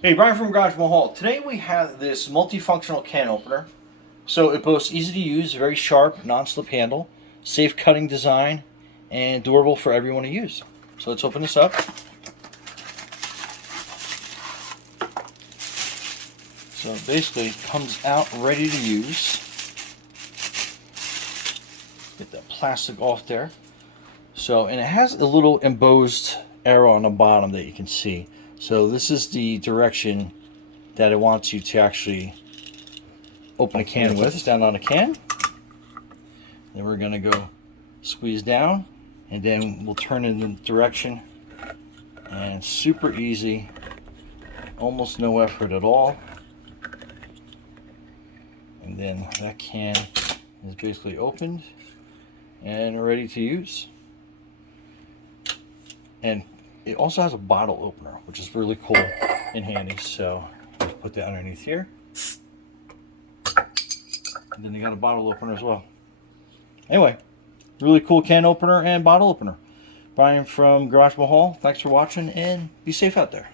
Hey, Brian from Garage Mahal. Today we have this multifunctional can opener. So it boasts easy to use, very sharp, non-slip handle, safe cutting design, and durable for everyone to use. So let's open this up. So basically it comes out ready to use. Get that plastic off there. So, and it has a little embossed arrow on the bottom that you can see. So this is the direction that it wants you to actually open a can with. Put this down on a can. Then we're going to go squeeze down, and then we'll turn it in the direction. And it's super easy, almost no effort at all. And then that can is basically opened and ready to use. And it also has a bottle opener, which is really cool and handy. So I'll put that underneath here. And then they got a bottle opener as well. Anyway, really cool can opener and bottle opener. Brian from Garage Mahal, thanks for watching and be safe out there.